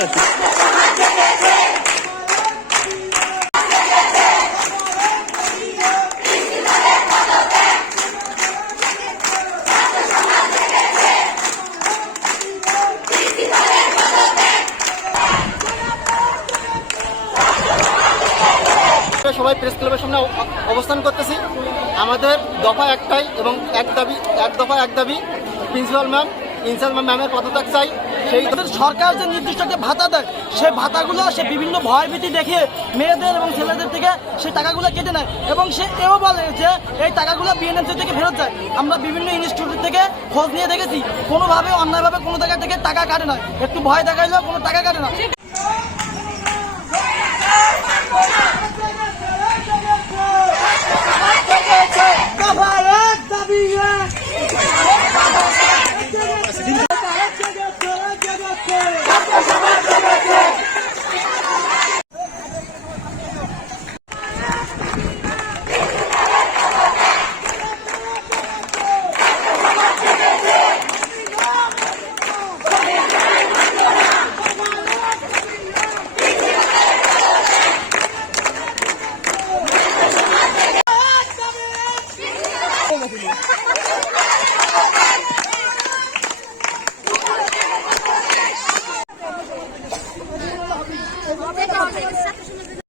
আমরা সবাই প্রেস ক্লাবের সামনে অবস্থান করতেছি। আমাদের দফা একটাই এবং এক দাবি, এক দফা এক দাবি প্রিন্সিপাল ম্যাম ইনচার্জ ম্যামের পদত্যাগ চাই। সেই সরকার যে নির্দিষ্ট যে ভাতা দেয় সে ভাতাগুলো সে বিভিন্ন ভয়ভীতি দেখিয়ে মেয়েদের এবং ছেলেদের থেকে সেই টাকাগুলো কেটে নেয় এবং সে এও বলে যে এই টাকাগুলো বিএনএমসি থেকে ফেরত যায়। আমরা বিভিন্ন ইনস্টিটিউট থেকে খোঁজ নিয়ে দেখেছি। কোনোভাবে, অন্যায়ভাবে কোনো জায়গা থেকে টাকা কাটে না। একটু ভয় দেখাইলেও কোনো টাকা কাটে না। mücadele. Evet arkadaşlar.